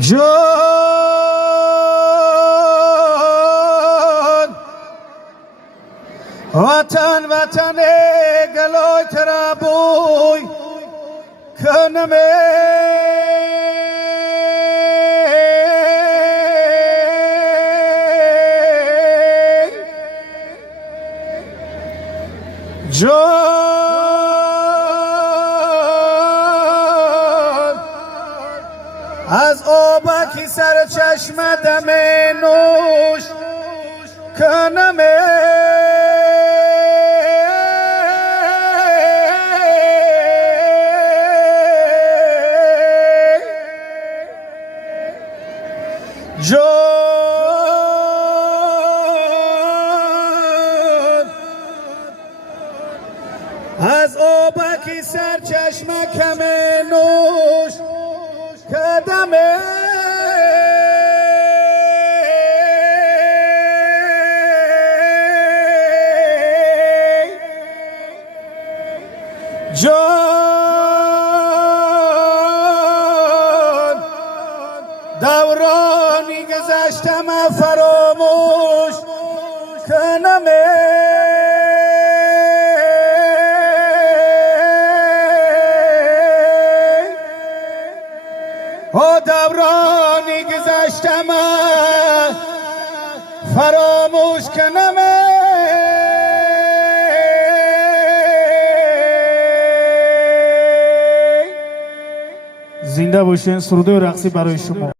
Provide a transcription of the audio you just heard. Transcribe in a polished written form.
جان وطن وطن گلوی ترابوی کنمه جان از آبکی سر چشم دم نوش کنمه جان از آبکی سر چشم کم نوش کدمه جان دورانی گذشتم فراموش کنمه او دورانی گذشتم فراموش کنمه زنده باشین. سروده و رقصی برای شما.